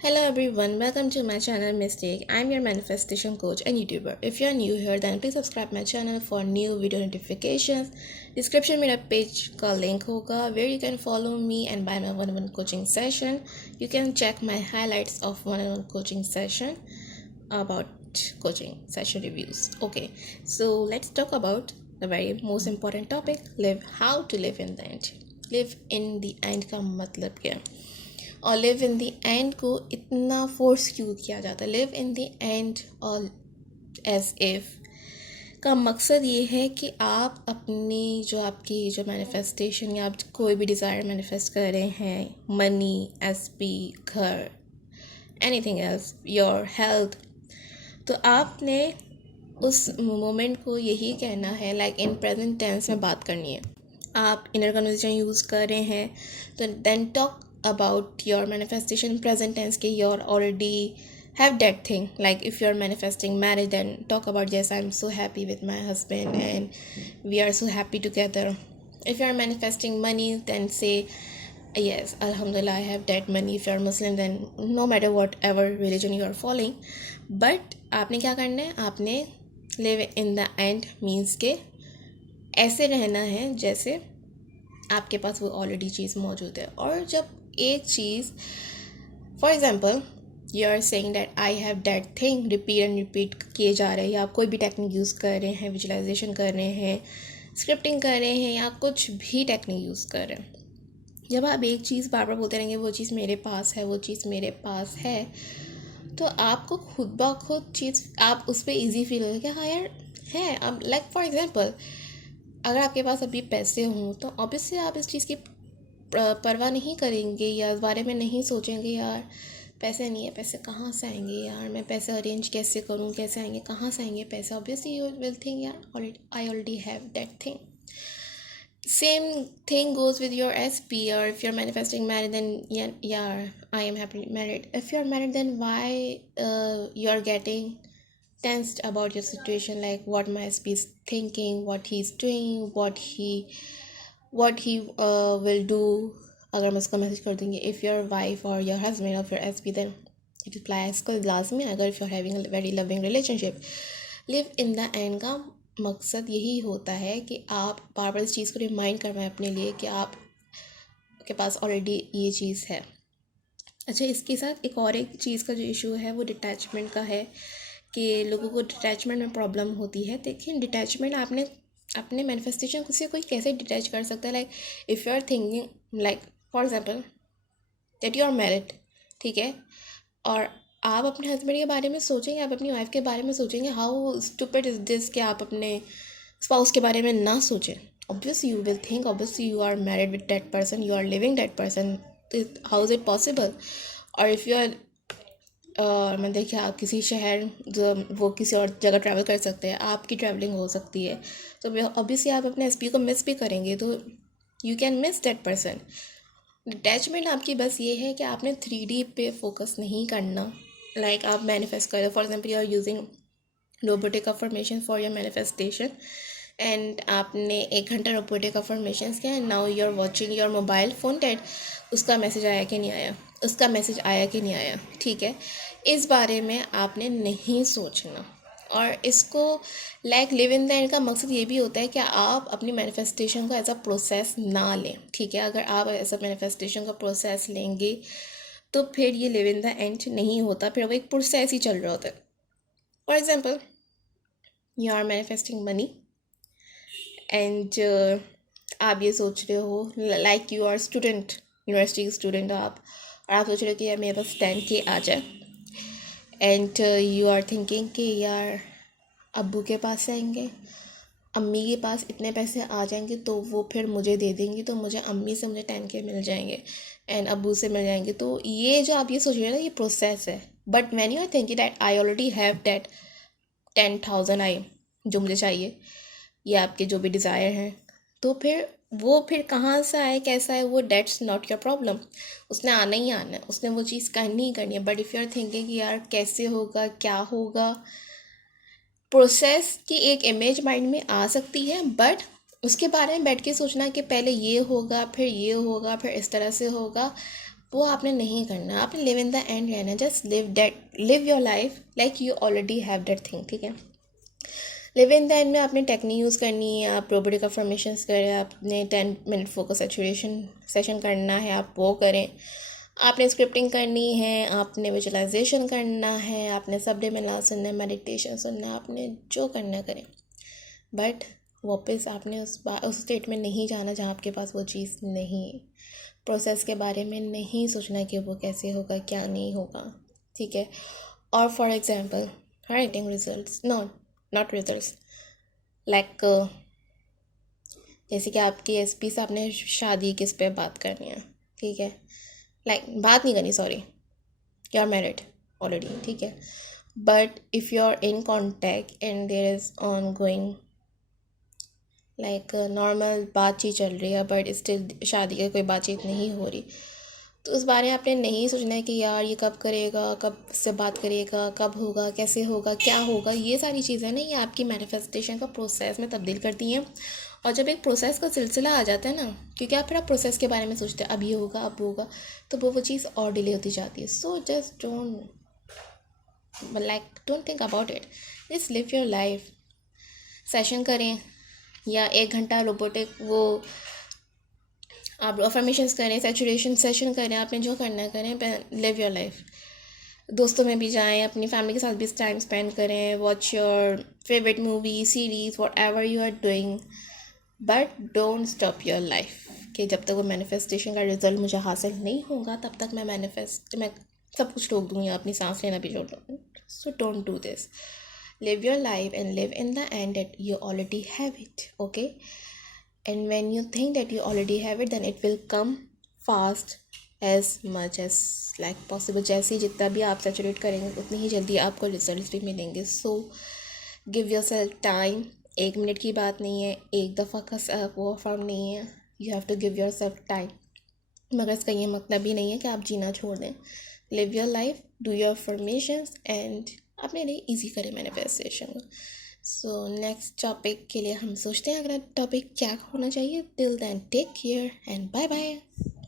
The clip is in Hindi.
Hello everyone, welcome to my channel Mistake. I'm your manifestation coach and YouTuber. If you're new here, then please subscribe my channel for new video notifications. Description मेरा page का link होगा where you can follow me and buy my one-on-one coaching session. You can check my highlights of one-on-one coaching session about coaching session reviews. Okay, so let's talk about the very most important topic: how to live in the end. Live in the end का मतलब क्या है? और लिव इन द एंड को इतना फोर्स क्यों किया जाता है? लिव इन द एंड और एज इफ का मकसद ये है कि आप अपनी आपकी मैनिफेस्टेशन या आप कोई भी डिज़ायर मैनिफेस्ट कर रहे हैं, मनी, एसपी, घर, एनीथिंग एल्स, योर हेल्थ, तो आपने उस मोमेंट को यही कहना है, लाइक इन प्रेजेंट टेंस में बात करनी है. आप इनर कन्वर्सेशन यूज़ कर रहे हैं तो then talk about your manifestation present tense ke you're already have that thing. Like if you're manifesting marriage, then talk about, yes, I'm so happy with my husband and we are so happy together. If you're manifesting money, then say, yes, alhamdulillah, I have that money. If you're Muslim, then no matter whatever religion you are following, but आपने क्या करना है? आपने live in the end means के ऐसे रहना है जैसे आपके पास वो ऑलरेडी चीज़ मौजूद है. और जब एक चीज़, for example, you are saying that I have that thing, repeat and repeat किए जा रहे हैं, या आप कोई भी टेक्निक यूज़ कर रहे हैं, विजुअलाइजेशन कर रहे हैं, स्क्रिप्टिंग कर रहे हैं, या कुछ भी टेक्निक यूज़ कर रहे हैं, जब आप एक चीज़ बार बार बोलते रहेंगे वो चीज़ मेरे पास है, वो चीज़ मेरे पास है, तो आपको खुद ब खुद चीज़ आप उस पर ईजी फील होगा कि हाँ यार है. अब लाइक फॉर एग्जाम्पल, अगर आपके पास अभी पैसे हों तो ऑब्वियसली आप इस चीज़ की परवाह नहीं करेंगे या इस बारे में नहीं सोचेंगे, यार पैसे नहीं है, पैसे कहाँ से आएंगे, यार मैं पैसे अरेंज कैसे करूँ, कैसे आएंगे, कहाँ से आएंगे पैसे. ऑब्वियसली यू विल थिंक, यार आई already have that thing. Same thing goes with your SP, or if you're manifesting married, then yeah, I am happily married. If you're married, then why you're getting tensed about your situation, like what my SP is thinking, what he's doing, what he will do. अगर मैं उसको मैसेज कर दूँगी, if your wife or your husband or your SP, then it applies को लाजमी. अगर if you're having a very loving relationship, live in the end का मकसद यही होता है कि आप बार बार इस चीज़ को रिमाइंड करवाएं अपने लिए कि आप के पास ऑलरेडी ये चीज़ है. अच्छा, इसके साथ एक चीज़ का जो इशू है वो डिटैचमेंट का है कि लोगों को डिटैचमेंट में प्रॉब्लम होती है. देखिए, डिटैचमेंट आपने अपने मैनिफेस्टेशन से कोई कैसे डिटैच कर सकता है? Like if you are thinking, like for example that you are married, ठीक है, और आप अपने हस्बैंड के बारे में सोचेंगे, आप अपनी वाइफ के बारे में सोचेंगे, हाउ स्टूपिड इज दिस कि आप अपने स्पाउस के बारे में ना सोचें. Obviously you will think, obviously you are married with that person, you are living that person, how is it possible. और इफ़ यू आर मैं देखिए, आप किसी शहर वो किसी और जगह ट्रैवल कर सकते हैं, आपकी ट्रैवलिंग हो सकती है, तो ऑब्वियसली आप अपने SP को मिस भी करेंगे, तो you can miss that person. Detachment आपकी बस ये है कि आपने 3D पे फोकस नहीं करना. लाइक आप मैनिफेस्ट करें, for example you are using robotic affirmation for your manifestation, and आपने 1 घंटा रोबोटिक अफर्मेशंस किया, and now you are watching your mobile phone date. उसका मैसेज आया कि नहीं आया, उसका मैसेज आया कि नहीं आया, ठीक है, इस बारे में आपने नहीं सोचना. और इसको like live in the end का मकसद ये भी होता है कि आप अपनी मैनिफेस्टेशन को एज अ प्रोसेस ना लें, ठीक है. अगर आप एज अ मैनिफेस्टेशन का प्रोसेस लेंगे तो फिर ये लिव इन द एंड नहीं होता, फिर वो एक प्रोसेस ही चल रहा होता है. For example, you are manifesting money and आप ये सोच रहे हो, like you are student, university student आप, और आप सोच रहे हो कि यार मेरे पास 10K आ जाए, एंड यू आर थिंकिंग कि यार अब्बू के पास आएंगे, अम्मी के पास इतने पैसे आ जाएंगे तो वो फिर मुझे दे देंगी, तो मुझे अम्मी से मुझे 10K मिल जाएंगे एंड अब्बू से मिल जाएंगे. तो ये जो आप ये सोच रहे हो ना, ये प्रोसेस है. But when you are thinking that I already have that 10,000 I, जो मुझे चाहिए, ये आपके जो भी डिज़ायर हैं, तो फिर कहाँ से आए, कैसा है, वो डेट्स नॉट योर प्रॉब्लम. उसने आना ही आना है, उसने वो चीज़ करनी ही करनी है. But if you are thinking कि यार कैसे होगा, क्या होगा, प्रोसेस की एक इमेज माइंड में आ सकती है, बट उसके बारे में बैठ के सोचना कि पहले ये होगा, फिर ये होगा, फिर इस तरह से होगा, वो आपने नहीं करना, आपने लिव इन द एंड रहना, just live your life like you already have that thing, ठीक है। लिव इन द एंड में आपने टेक्निक यूज़ करनी है, आप रोबोटिक अफर्मेशंस करें, आपने 10 मिनट फोकस सैचुरेशन सेशन करना है, आप वो करें, आपने स्क्रिप्टिंग करनी है, आपने विजुअलाइजेशन करना है, आपने सब डे में सुनना है, मेडिटेशन सुनना है, आपने जो करना करें, बट वापस आपने उस स्टेट में नहीं जाना जहाँ आपके पास वो चीज़ नहीं है। प्रोसेस के बारे में नहीं सोचना कि वो कैसे होगा क्या नहीं होगा, ठीक है। और for example writing results, not results, like जैसे कि आपकी एसपी से आपने शादी किस पे बात करनी है, ठीक है, लाइक बात नहीं करनी, sorry, you are married already, ठीक है, but if you are in contact and there is ongoing like normal बातचीत चल रही है बट स्टिल शादी की कोई बातचीत नहीं हो रही, तो उस बारे में आपने नहीं सोचना है कि यार ये कब करेगा, कब से बात करेगा, कब होगा, कैसे होगा, क्या होगा। ये सारी चीज़ें ना ये आपकी मैनिफेस्टेशन का प्रोसेस में तब्दील करती हैं। और जब एक प्रोसेस का सिलसिला आ जाता है ना, क्योंकि आप फिर प्रोसेस के बारे में सोचते हैं अब ये होगा अब होगा, तो वो चीज़ और डिले होती जाती है। So just don't think about it, just live your life. Session करें या 1 घंटा रोबोटिक वो आप अफर्मेशंस करें, सैचुरेशन सेशन करें, आपने जो करना है करें, लिव योर लाइफ। दोस्तों में भी जाएं, अपनी फैमिली के साथ भी टाइम स्पेंड करें, watch your favourite movie series whatever you are doing, but don't stop your life कि जब तक वो मैनिफेस्टेशन का रिजल्ट मुझे हासिल नहीं होगा तब तक मैं सब कुछ रोक दूँगी, अपनी सांस लेना भी छोड़ दूँगी। So don't do this, live your life and live in the end that you already have it, okay? And when you think that you already have it, then it will come fast as much as like possible। जैसे ही जितना भी आप सैचुरेट करेंगे उतनी ही जल्दी आपको रिजल्ट्स भी मिलेंगे। So give yourself time, 1 minute की बात नहीं है, एक दफ़ा का वो फॉर्म नहीं है, you have to give yourself time. मगर इसका ये मतलब भी नहीं है कि आप जीना छोड़ दें। Live your life, do your formations and अपने लिए ईजी करें मैनिफेस्टेशन। सो नेक्स्ट टॉपिक के लिए हम सोचते हैं अगला टॉपिक क्या होना चाहिए। Till then take care and bye bye.